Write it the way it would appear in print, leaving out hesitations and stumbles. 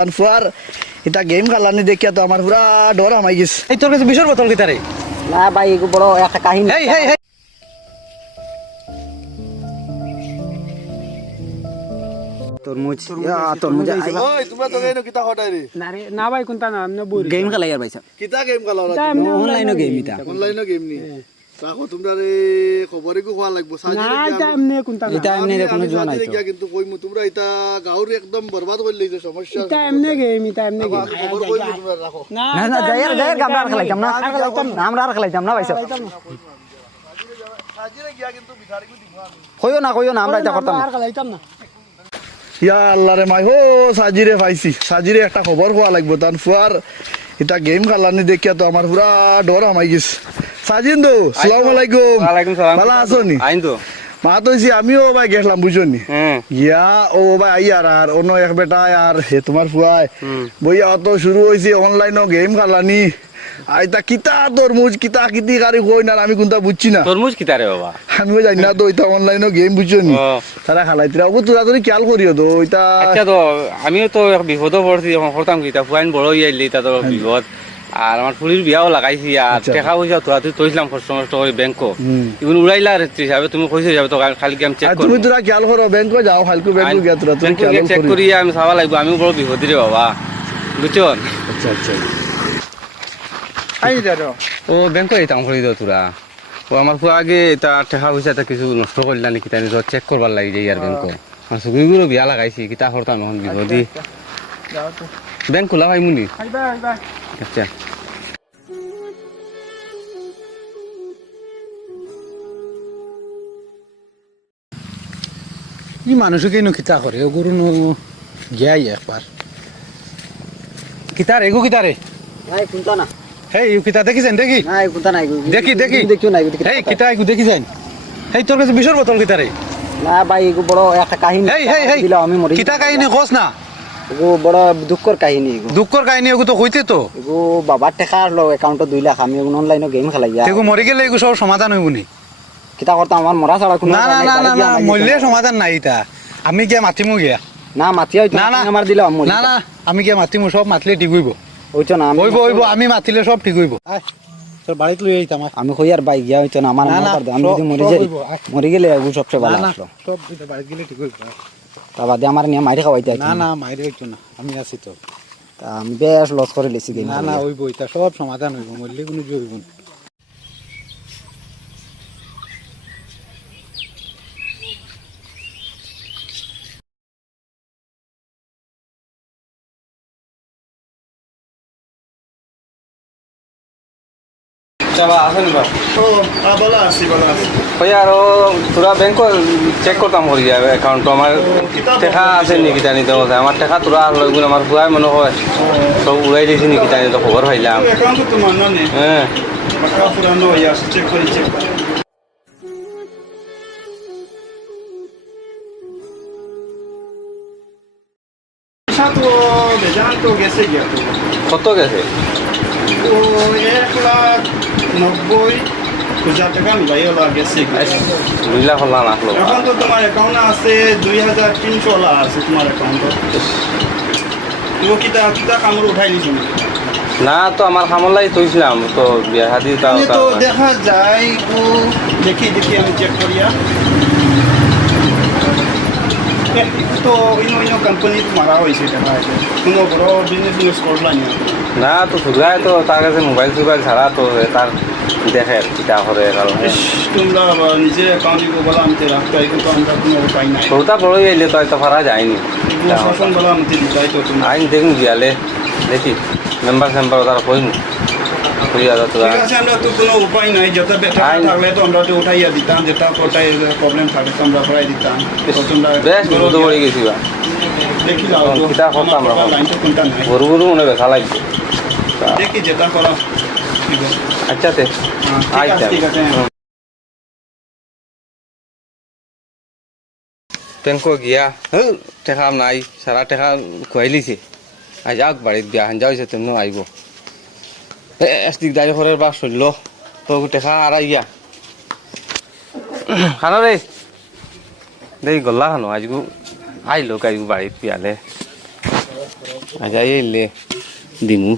Führer এটা game খেলানি দেখিয়া তো আমার পুরা ডর আমাই গেছে। এই তোর কাছে বিশর বোতল কি তারে? না ভাই এগো বড় একটা কাহিনী। হেই হেই হেই তরমুজ তরমুজ ওই তোমরা তো গেনো কিতা হটাই রে? না রে না ভাই কোনটা না আমনে বুড়ি গেম খেলাই আর ভাই স্যার কিতা গেম খেলা তা আমনে অনলাইন গেম এটা অনলাইন গেম নি তাকো তোমরা রে খবরে কো হওয়া লাগবো না এটা আমনে কোনটা না এটা এমনি কোনো জোয়া নাই তো কিন্তু কইমু তোমরা এটা গাঁর একদম বরবাদ করে লইছে সমস্যা এটা আমনে গেম এটা আমনে গেম খবর কইমু তোমরা রাখো না না না যাইর আমরা আর খেলাইতাম না আমরা আর খেলাইতাম না ভাই স্যার সাজিরে গিয়া কিন্তু বিধারি কো দিমু আমি কইও না আমরা এটা করতাম না আর খালাইতাম না ইয়া আল্লাহ রে মাই হো সাজিরে পাইছি সাজিরে একটা খবর হওয়া লাগবো তান ফুয়ার এটা গেম খেলানি দেখিয়া তো আমার পুরা ডর আমাই গেছে। সাজিন তো আসসালামু আলাইকুম। ওয়ালাইকুম সালাম। ভালো আছো নি? আইন তো মা তো হইছি আমিও ভাই গেছলাম বুঝনি ইয়া ও ভাই আইয়ার আর অন্য এক বেটা আর হে তোমার ফুয়ায় বইয়া অত শুরু হইছে অনলাইনও গেম খেলানি আইতা কিতা তরমুজ কিতা কিতি গাড়ি কই না আমি কোনটা বুঝছি না তরমুজ কি তারে বাবা? আমিও জানি না তো ওইটা অনলাইনও গেম বুঝনি তারা খেলাইতে ওগো তোরা তোর খেয়াল করিও তো ওইটা আচ্ছা তো আমিও তো এক বিপদ পড়ছি এখন করতাম কি তা ফুয়াইন বড় আইলি তা তো বিপদ আর আমার ফুলির বিয়াও লাগাইছি আর টাকা পয়সা তোরা তুই তৈছিলাম কষ্ট মষ্ট করে ব্যাংক ইগুন উড়াইলা আর হিসাবে তুমি কইছো যাবে তো খালি আমি চেক করব তুমি তোরা খেয়াল করো ব্যাংক যাও হালকু ব্যাংক গিয়া তোরা তুমি খেয়াল চেক করি করি আমি চাওয়া লাগবো আমিও বড় বিপদ রে বাবা বুঝছো? আচ্ছা আচ্ছা আই দাও ও ব্যাংক এইতাম করে দাও তোরা ও আমার ফুয়া আগে তা টাকা পয়সা তা কিছু নষ্ট করলা নাকি তাই চেক করবার লাগি যাই আর ব্যাংক আর সুগুইগুলো বিয়া লাগাইছি কিতা করতাম এখন বিপদি যাও তো ব্যাংক খোলা ভাই মুনি আইবা আইবা আচ্ছা ই মানুষকে নো কিতা করে ও গরু নো গিয়াই একবার কিতারে এগো কিতারে ভাই কোনটা না হেই কিতা দেখিছেন দেখি না কোনটা নাই দেখি দেখিও নাই হেই কিতা এগো দেখি যাইন হেই তোর কাছে বিশর বোতল কিতারে? না ভাই এগো বড় একটা কাহিনী হেই হেই হেই দিলাম আমি মরি কিতা কাহিনী কস না এগো বড় দুঃখর কাহিনী এগো দুঃখর কাহিনী এগো তো হইতে তো এগো বাবার টাকা আসলো অ্যাকাউন্টে 2 লাখ আমি অনলাইনে গেম খেলাই এগো মরে গেলে এগো সব সমাধান হইবনি কিতা করতাম আমার মরা ছাড়া কোনো না না না না না মরলে সমাধান নাই তা আমি গিয়া মাতিমু গিয়া না মাতি হইতো না না আমার দিলাম না না আমি গিয়া মাতিমু সব মাতলে ঠিক হইব হইতো না হইব আমি মাতিলে সব ঠিক হইব তোর বাড়িতে লই আইতাম আমি কই আর বাইক গিয়া হইতো না আমার না, না, আমি যদি মরে যাই মরে গেলে এগো সবচেয়ে ভালো না আসলো সব বাড়িতে গেলে ঠিক হইব তা বাদে আমার নিয়ে মাইরে খাওয়াইতে না না মাইরে হইতো না আমি আছি তো তা আমি বেশ লস করে লেছি দিন না না হইব এটা সব সমাধান হইব মরলে কোনো জয় হইব না ভালো আছি ওই আর তোরা ব্যাংক চেক করতাম করি যাবে অ্যাকাউন্ট আমার টাকা আছে নাকি জানি তো আমার টাকা তোরা লইগুন আমার ভুয়াই মনে হয় সব উড়াই দিয়েছি নাকি জানি তো খবর পাইলাম অ্যাকাউন্ট তোমার না নে হ্যাঁ টাকা পুরানো হইয়া চেক করি তো বেজান তো গেছে গিয়া তো কত গেছে 1,90,000 টাকা মিলাইয়া গেছে 2 লাখ হল না হলো এখন তো তোমার অ্যাকাউন্ট আছে 2,300 আছে তোমার অ্যাকাউন্ট তো কিতা কিতা কামড় উঠাই নিছো না তো আমার সামলাই তৈছিলাম তো বিয়া হাদি তো দেখা যায় ও দেখি আমি চেক করিয়া তো অন্য কোম্পানি মারা হয়েছে টাকা কোনো বড় বিজনেস করলাম না তো সুধায় তো তার কাছে মোবাইল টোবাইল ছাড়া তো তার দেখে কিতা করে কারণ তোমরা নিজে অ্যাকাউন্টে বলা আমি রাখতে কিন্তু আমরা কোনো উপায় নাই সৌতা বড় এলে তো হয়তো পারা যায়নি শাসন বলা আমি দিতাই তো তুমি আইন দেখুন গিয়ালে দেখি মেম্বার তারা কইন কইয়া তো ঠিক আছে আমরা তো কোনো উপায় নাই যত বেটা থাকলে তো আমরা তো উঠাইয়া দিতাম যেটা কোটাই প্রবলেম থাকে তো আমরা উঠাই দিতাম তো তোমরা বেশ বিপদ পড়ে গেছি বা দেখি লাও তো কিতা করতাম আমরা লাইনটা কোনটা নাই গরু মনে বেসা লাগবে দেখি যেটা করা ঠিক আছে আচ্ছা তে আচ্ছা ঠিক আছে ব্যাংক গিয়া টেকা নাই সারা টেকা খুয়াইলিছে আজ যাক বাড়িত বিয়া হান যাইছে তুমি আইব এসদিক দায় ঘরের বা চলল তো টেকা আর ইয়া খানো রে দেই গল্লা খানো আজগু আইলো কাইগু বাড়িত বিয়ালে আচ্ছা এলে দিমু